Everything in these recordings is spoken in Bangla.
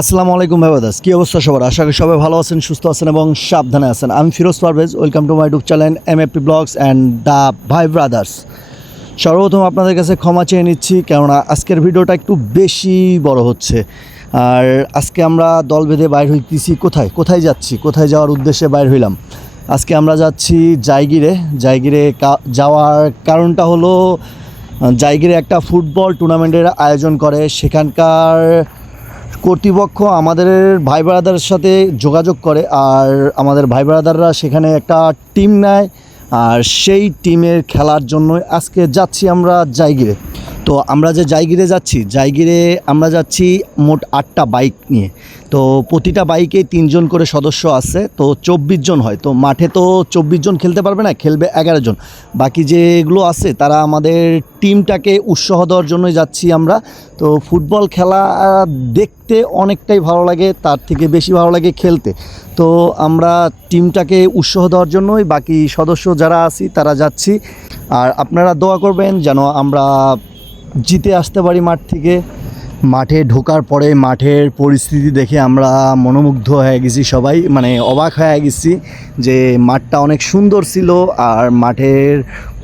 আসসালামু আলাইকুম ভাই দাস, কী অবস্থা সবার? আশা করি সবাই ভালো আছেন, সুস্থ আছেন এবং সাবধানে আছেন। আমি Firoz Parvez, welcome to my YouTube channel MFP blogs and the Bhai brothers. সর্বপ্রথম আপনাদের কাছে ক্ষমা চেয়ে নিচ্ছি, কেননা আজকের ভিডিওটা একটু বেশি বড় হচ্ছে। আর আজকে আমরা দল বেঁধে বাইর হইতেছি। কোথায় যাচ্ছি, কোথায় যাওয়ার উদ্দেশ্যে বাইর হইলাম? আজকে আমরা যাচ্ছি জায়গিরে। যাওয়ার কারণটা হলো, জায়গিরে একটা ফুটবল টুর্নামেন্টের আয়োজন করে। সেখানকার কর্তৃপক্ষ আমাদের ভাই ব্রাদারের সাথে যোগাযোগ করে, আর আমাদের ভাই ব্রাদাররা সেখানে একটা টিম নেয়, আর সেই টিমের খেলার জন্য আজকে যাচ্ছি আমরা জায়গিরে। তো আমরা যে জায়গিরে আমরা যাচ্ছি মোট 8টা বাইক নিয়ে। তো প্রতিটা বাইকে 3 জন করে সদস্য আছে, তো 24 জন হয়। তো মাঠে তো 24 জন খেলতে পারবে না, খেলবে 11 জন। বাকি যেগুলো আছে তারা আমাদের টিমটাকে উৎসাহ দেওয়ার জন্যই যাচ্ছি আমরা। তো ফুটবল খেলা দেখতে অনেকটাই ভালো লাগে, তার থেকে বেশি ভালো লাগে খেলতে। তো আমরা টিমটাকে উৎসাহ দেওয়ার জন্যই বাকি সদস্য যারা আছি তারা যাচ্ছি। আর আপনারা দোয়া করবেন যেন আমরা জিতে আসতে পারি মাঠ থেকে। মাঠে ঢোকার পরে মাঠের পরিস্থিতি দেখে আমরা মনোমুগ্ধ হয়ে গেছি সবাই, মানে অবাক হয়ে গেছি যে মাঠটা অনেক সুন্দর ছিল। আর মাঠের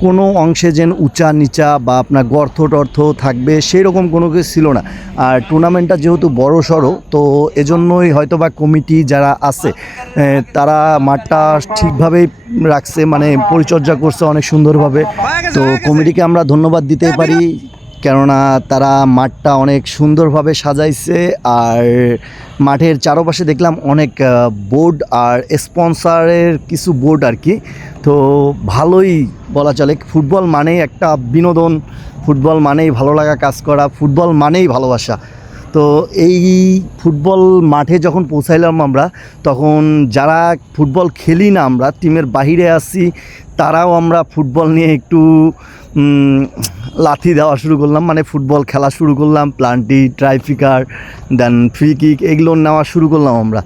কোনো অংশে যেন উঁচা নিচা বা আপনার গর্ত টর্থ থাকবে সেই রকম কোনো কিছু ছিল না। আর টুর্নামেন্টটা যেহেতু বড় সড়ো, তো এজন্যই হয়তো বা কমিটি যারা আছে তারা মাঠটা ঠিকভাবেই রাখছে, মানে পরিচর্যা করছে অনেক সুন্দরভাবে। তো কমিটিকে আমরা ধন্যবাদ দিতে পারি, কেননা তারা মাঠটা অনেক সুন্দরভাবে সাজাইছে। আর মাঠের চারপাশে দেখলাম অনেক বোর্ড আর স্পন্সরের কিছু বোর্ড আর কি। তো ভালোই বলা চলে। ফুটবল মানেই একটা বিনোদন, ফুটবল মানেই ভালো লাগা কাজ করা, ফুটবল মানেই ভালোবাসা। তো এই ফুটবল মাঠে যখন পৌঁছাইলাম আমরা, তখন যারা ফুটবল খেলি না, আমরা টিমের বাহিরে আছি, তারাও আমরা ফুটবল নিয়ে একটু লাথি দেওয়া শুরু করলাম, মানে ফুটবল খেলা শুরু করলাম। প্লান্টি, ট্রাইফিকার, দেন ফ্রি কিক এগুলো নেওয়া শুরু করলাম আমরা।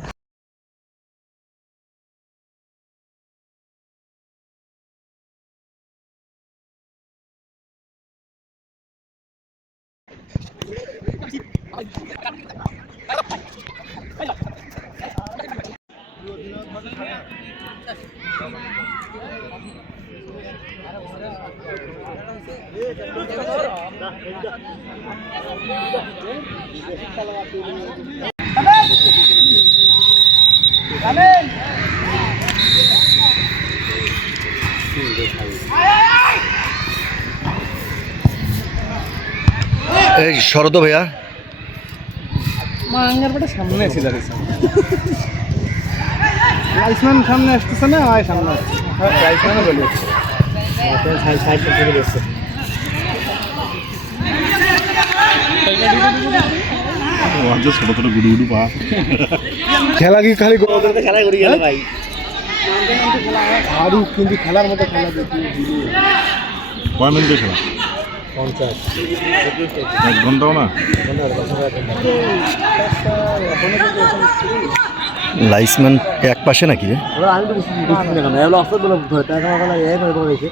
এই শরদ ভাইয়া সামনে এসে দাঁড়িয়েছে, লাইসম্যান সামনে আসতেছে না, হয় সামনে আসছে, লাইসম্যানও বলে ছোট ছোট গুডু গুডু পা খেলা কি খালি খেলা করি গেল ভাই। আরও কিন্তু খেলার মতো খেলা দেখি। কয় মিনিটের খেলা? 50 1 ঘন্টাও না। লাইসম্যান এক পাশে নাকি রে? আমি তো এগুলো অফসাইড বলে ধরে তাই আমার লাগে এই করে রেখে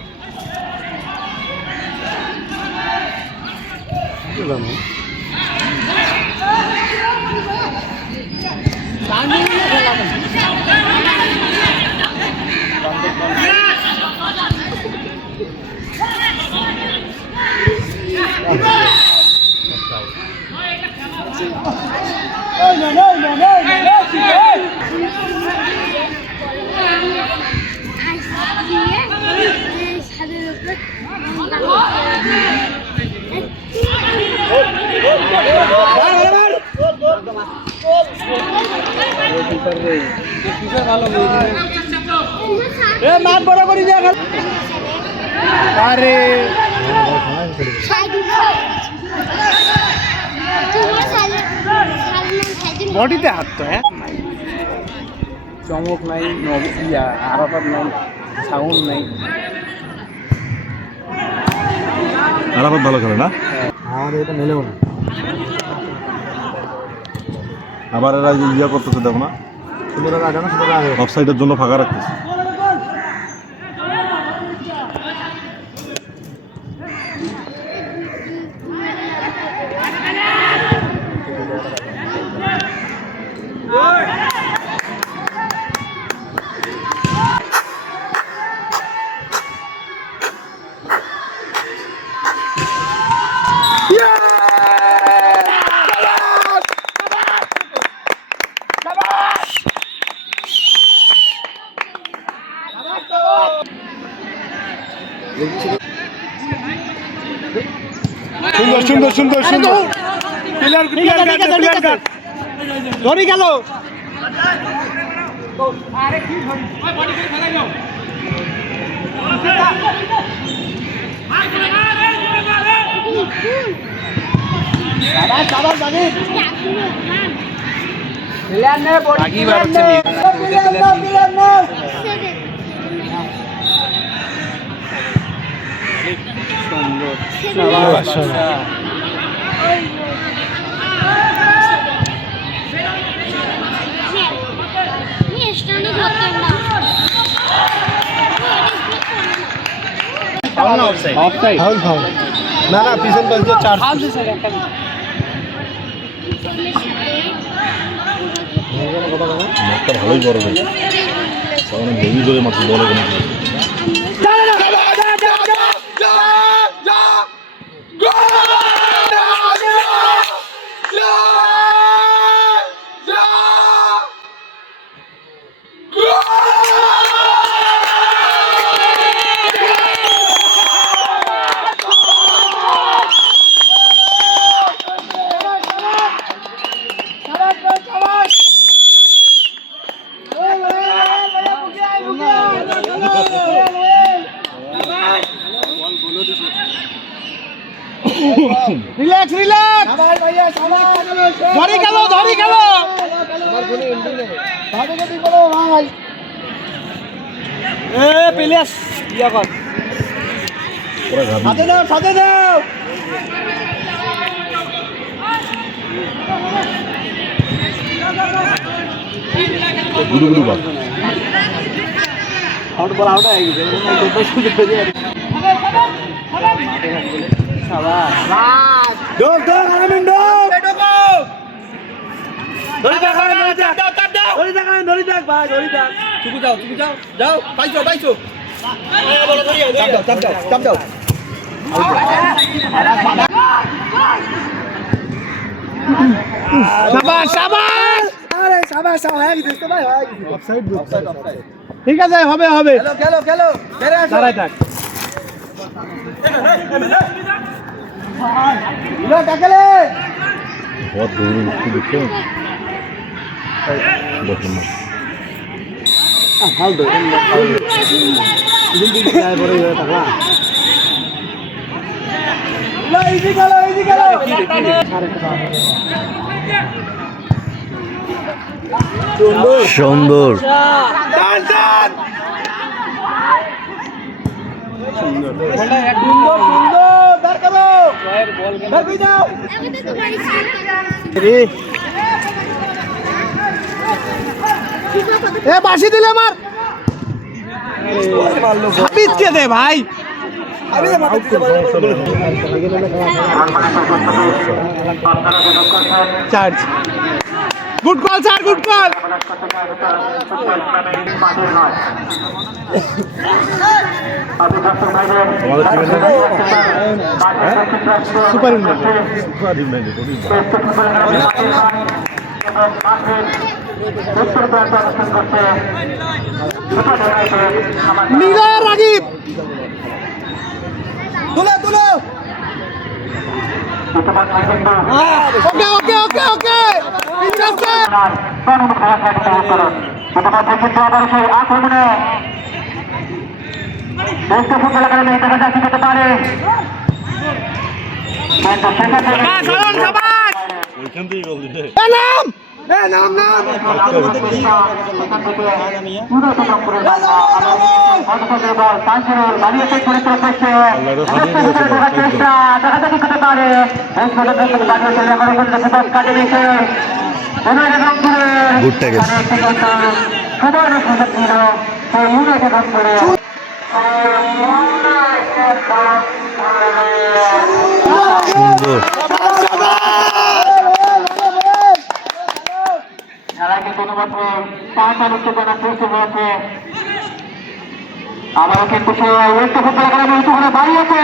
মাঠ বরাবরই যা আরে বডিতে হাত তো চমক নাই, আরাফাত নাই, সাউন্ড নাই। আরাফাত ভালো খেলে না, আমাদের এটা মেলেও না। আবার এরা ইয়া করতেছে, দেখো না, অফসাইডের জন্য ফাঁকা রাখতেছে। সুন্দর সুন্দর সুন্দর সুন্দর প্লেয়ার প্লেয়ার কাট ধরে গেল অফসাইড ফাউল ফাউল না না পিছন পাশ দিয়ে চার একটা ভালোই বড় দেয় তখন হেভি করে মাছ বলে কোনো রিল্যাক্স রিল্যাক্স ধরে গেল ধরে গেল এ প্লেস ইয়া কর সাথে দাও সাথে দাও গুডু গুডু বাস আউট বল আউট হয়ে গেছে ডোক ডোক আমিন ডোক ধরি থাক ধরি থাক ধরি থাক ভাই ধরি থাক চুকু যাও যাও পাইছো চাপ দাও শাবাশ শাবাশ আরে শাবাশ হয়ে গেছে তো ভাই হয়ে গেছে অফসাইড ঠিক আছে হবে হবে খেলো দাঁড়াই থাক बहुत दूर उसको देखो देखो ना हाल दो जल्दी जाए बड़े हो तकला ला इजी खेलो সুন্দর টান টান সুন্দর দাঁড় করো দাঁড় কই যাও এ বাঁশি দিলে আমার সাবিত কে দে ভাই charge good call sir good call हमारे टीम में সুপার ইন্ডিয়ান सुपर टीम में देखो নীলা রাগিব তুলো ওকে ঠিক আছে ওইখান থেকেই গোল দিলে নাম গুড ট্যাকেল সুন্দর খেলাকে শুধুমাত্র পাঁচটা উত্তেজনা সৃষ্টি হয়েছে আবারও কিন্তু সে উচ্চ ফুটবল একাডেমি উচ্চখানে বাড়িয়েছে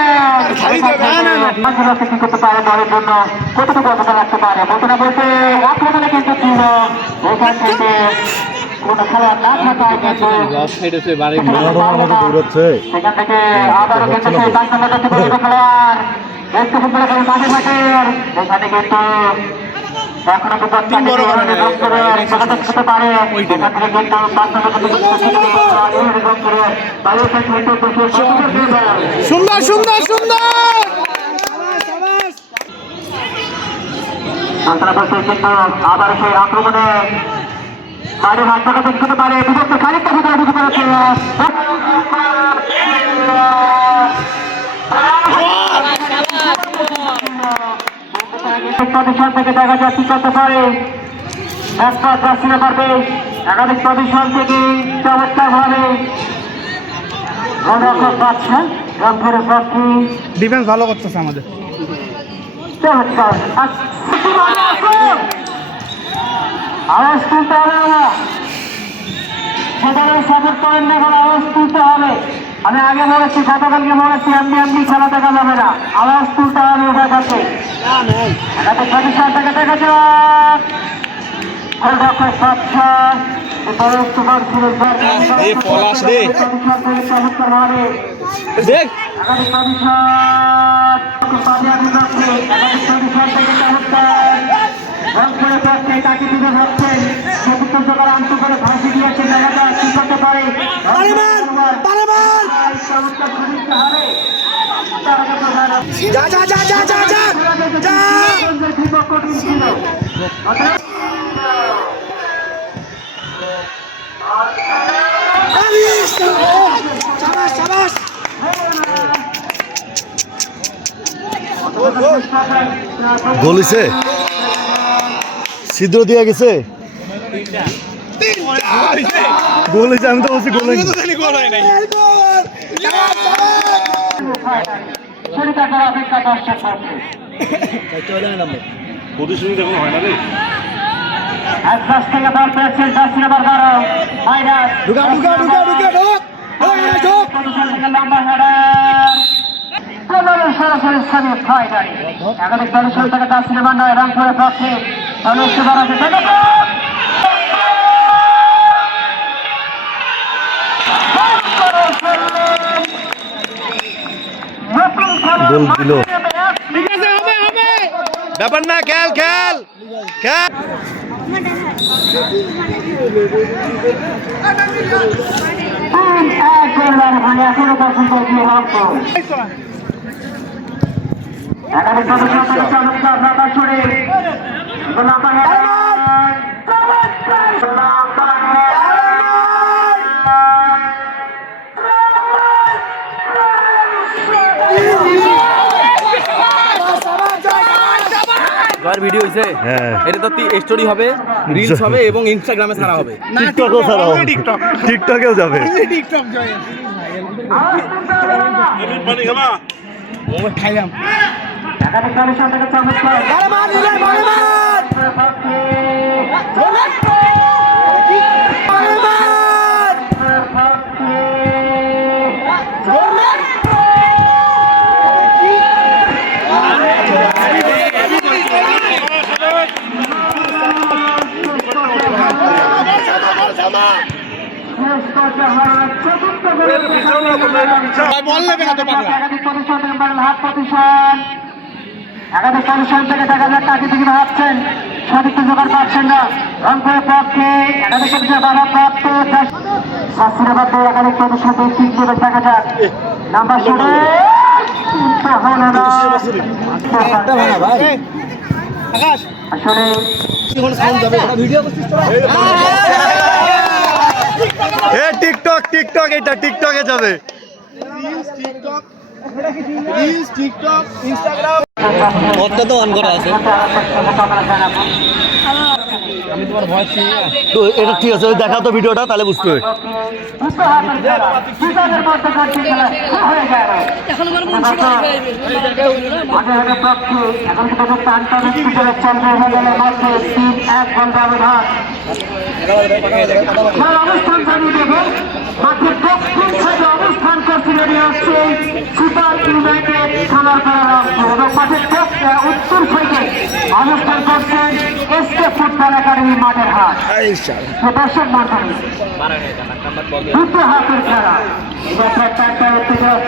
কি করতে পারে দলের জন্য কতটুকু অবদান রাখতে পারে বলতে না বলতে আক্রমণে কিন্তু ছিল ওখান থেকে কোনো খেলোয়াড় না থাকায় কিন্তু দৌড়াচ্ছে সেখান থেকে আবারও কিন্তু সেই বাংলাদেশ থেকে খেলোয়াড় দেখতে ফুটবল খেলে মাঠে মাঠের এখানে কিন্তু এখনো করতে পারে এখান থেকে কিন্তু সুন্দর সুন্দর সুন্দর আবার সেই আক্রমণে বাইরে হাত টাকা দেখতে পারে বিপক্ষে খানিকটা ভিতরে ঢুকে পড়েছে পজিশন থেকে দেখা যায় কি করতে পারে পারবে একাধিক পজিশন থেকে চমৎকার ভাবে পাচ্ছেন রংপুরের পক্ষে ডিফেন্স ভালো করতেছে আমাদের চমৎকার আওয়াজ তুলতে হবে না সেখানে সাপোর্ট করেন না এখন আওয়াজ তুলতে হবে আমি আগে বলেছি গতকালকে বলেছি এমনি খেলা দেখা যাবে না আওয়াজ তুলতে হবে ওটা কাছে একাধিক পজিশন থেকে দেখা যাক তাকে দিতে ভাবছেন আন্ত করে ফাঁসি দিয়েছে দেখা যাক কি করতে পারে যা যা যা যা যা যা যা সাবাস সাবাস গোল হইছে ছিদ্র দিয়ে গেছে গোল হয়েছে আমি তো বলছি গোল হয়নি অপেক্ষা দর্শক প্রতিশ্রুতি এখন হয় না রে এক 10 থেকে বল পেয়েছেন 10 নম্বর 12 মাইনাস ঢুকা ঢুকা ঢুকা ঢুকা ঢোক ঢোক লম্বা হেডার সরাসরি স্থানীয় ফাইনারি একাধিক দলের থেকে 10 নম্বর 9 রংপুরের পক্ষে অনুষ্ঠিত আছে গোল দিল ঠিক আছে হবে হবে ব্যাপার না খেল খেল খেল এখনো পর্যন্ত একাধিক ভিডিও হইছে হ্যাঁ এটা তো স্টোরি হবে রিলস হবে এবং ইনস্টাগ্রামে ছাড়া হবে টিকটকেও ছাড়া হবে টিকটকেও যাবে টিকটক জয় খাইলাম একাধিক দলের সাথে চমৎকার বল নেবে না তো পাগলা একাধিক পজিশন থেকে দেখা যায় কাকে দিকে ভাবছেন সঠিক জোগাড় পাচ্ছেন না রংপুরের পক্ষে একাধিক পজিশন বাধা প্রাপ্ত শাস্তির মধ্যে একাধিক পজিশন ঠিক দেবে দেখা যাক নাম্বার শুরু আকাশ আসলে এ টিকটক টিকটক এটা টিকটকে যাবে টিকটক ইনস্টাগ্রাম ওটা তো অন করা আছে তো এটা ঠিক আছে দেখা তো ভিডিওটা তাহলে বুঝতে হবে অবস্থান জানিয়ে দেবেন মাঠের দক্ষিণ সাইডে অবস্থান করছে সুপার ইউনাইটেড খেলার এবং মাঠের উত্তর সাইডে অবস্থান করছেন এসকে ফুটবল একাডেমি মাঠের হাট দর্শক মন্ডলী দুটো হাতের খেলা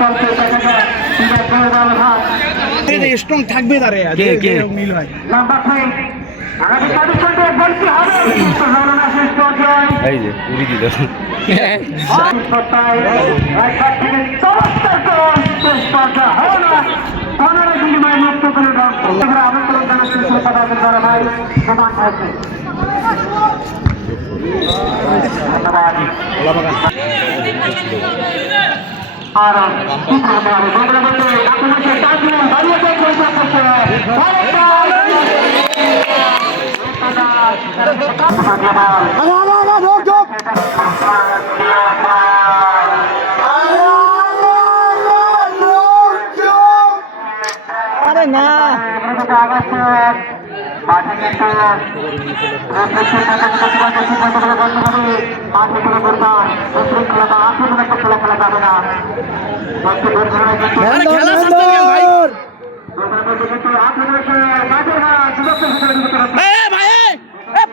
চলতে দেখা যায় স্ট্রং থাকবে তারে মিল হয় নাম্বার 3 আগামী কন্ডিশনটা বলতে হবে প্রধাননা শেষ পর্যায়ে এই যে উড়ি দিল চমৎকার শেষ পর্যায়ে হলো না 15 বিনিময় মুক্ত করে দাও আমন্ত্রণ জানাচ্ছি শ্রোতাদের দ্বারা ভাই সমান হয়েছে ধন্যবাদ আর আরে না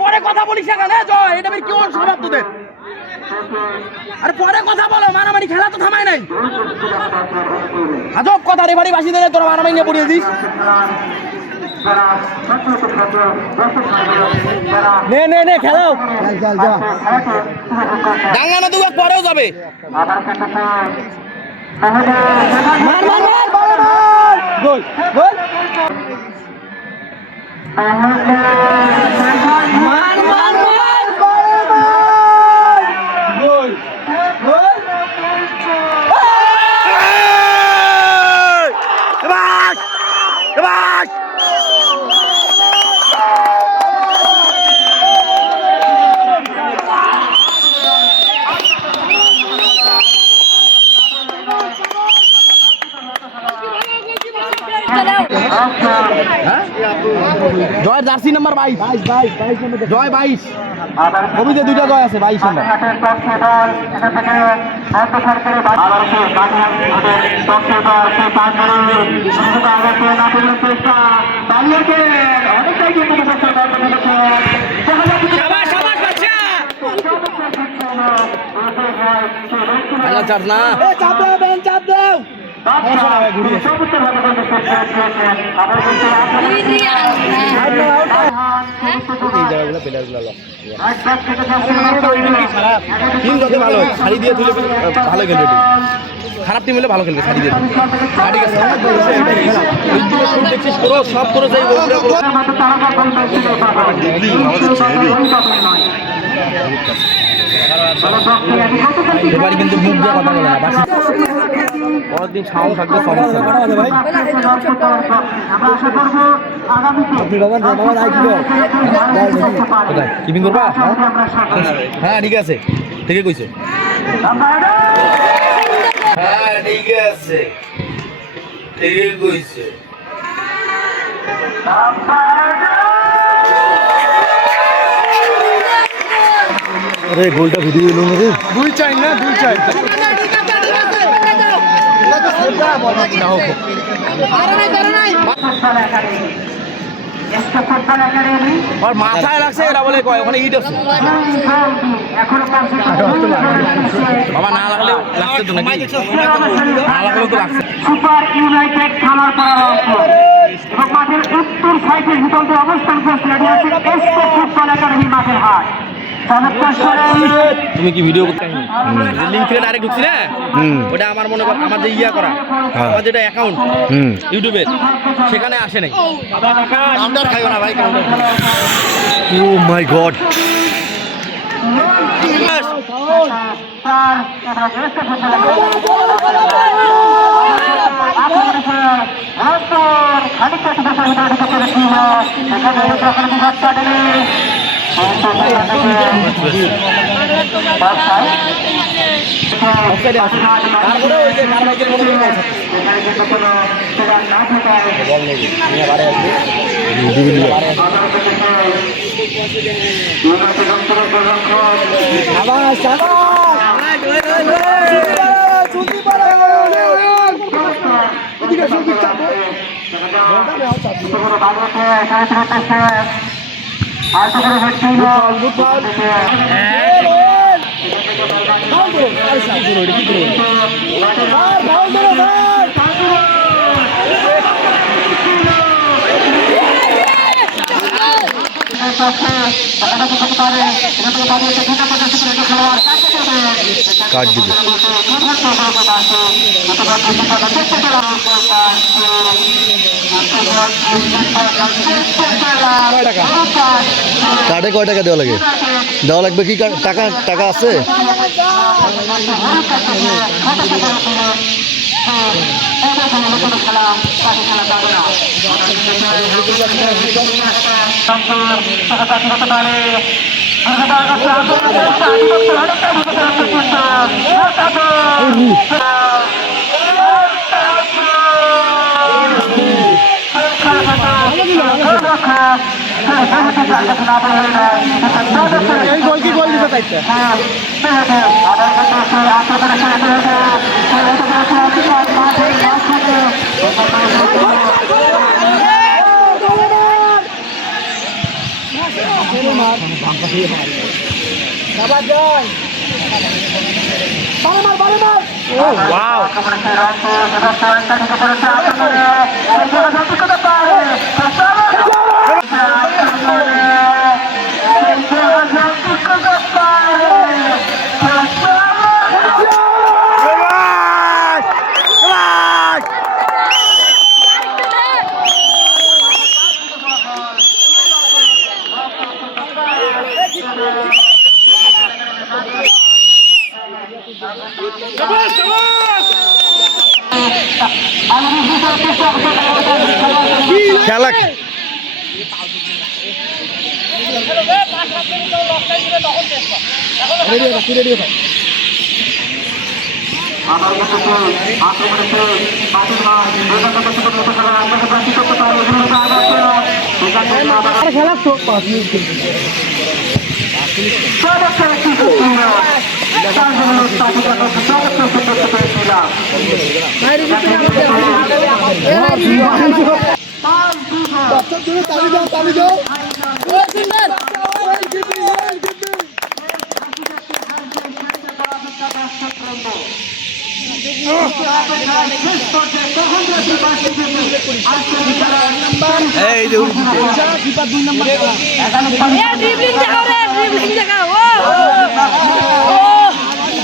পরে কথা বলিস এখানে জয় এটা কি ওর স্বভাব তোদের আরে পরে কথা বলো মারামারি খেলা তো থামাই নাই আজব কথা রে বাড়ি বাসি দেয় তোরা মারামারি নিয়ে পড়িয়ে দিস নে নে নে খেলাও ডাঙ্গা না দুবার পরেও যাবে মার মার মার গোল গোল মার মার মার গোল গোল বাস বাস জয় জার্সি নাম্বার 22 জয় 22 কবিতে দুইটা জয় আছে 22 নাম্বার চাপ না চাপ দাও বেন চাপ দাও খারাপ টিম হলে ভালো খেলবে শাড়ি দিয়ে দেখছিস করো সব করো যাই এবার কিন্তু মুখ দিয়ে কথা বলে না পরের দিন ছাও থাকবে সমস্যা ভাই কোথায় কিপিং করবা হ্যাঁ ঠিক আছে ঠিকই কইছে হ্যাঁ ঠিক আছে ঠিকই কইছে আরে গোলটা ভিডিও এলো না রে দুই চাই না দুই চাই আর মাথায় লাগছে এটা বলে কয় ওখানে ইট আছে বাবা না লাগলে লাগছে তো নাকি না লাগলে তো লাগছে সুপার ইউনাইটেড খেলার পরামর্শ এবং মাঠের উত্তর সাইডে বিকল্প অবস্থান করছে এটি হচ্ছে এসকো ফুটবল একাডেমি মাঠের হাট তুমি কি ভিডিও করতে লিংক থেকে ডাইরেক্ট ঢুকছি না ওটা আমার মনে কর আমার যে ইয়া করা আমার যেটা অ্যাকাউন্ট ইউটিউবে সেখানে আসে নাই ও মাই গড তারপরে ওই যে কারবাইকের মতো আর তো কোনো হচ্ছে না কাট দিবে কার্ডে কয় টাকা দেওয়া লাগে? দেওয়া লাগবে কি? টাকা টাকা আছে? এই গোল কি গোল দিতে চাইছে ওয়াও খেলা খেলা তালি দাও এই যে ড্রিবলিং দেখাও রে, ড্রিবলিং দেখাও। ও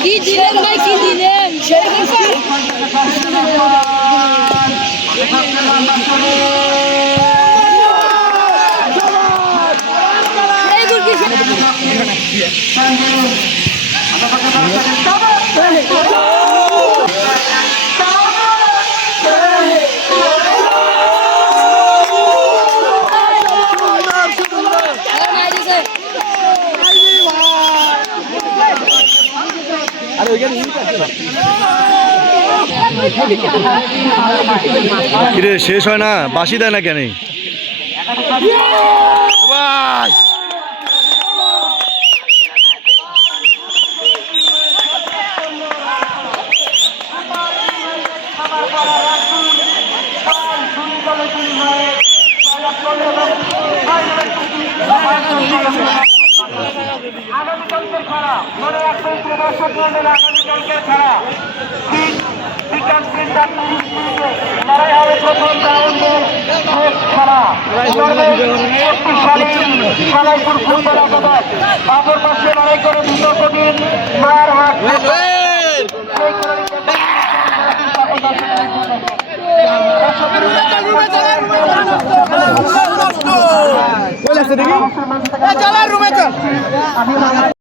কি দিলেন ভাই, কি দিলেন সেই গেছে। এই গুল কি কিরে শেষ হয় না? বাসি দেয় না কেন? আগামীকালকের খেলা মনে রাখবেন দর্শক মন্ডল, আগামীকালকের খেলা ঠিক বিকাল 3টা 30 মিনিটে লড়াই হবে প্রথম রাউন্ডের শেষ খেলা। শক্তিশালী সালাইপুর ফুটবল একাদশ অপর পাশে লড়াই করে বিতর্কদিন মার হাট রুমে চল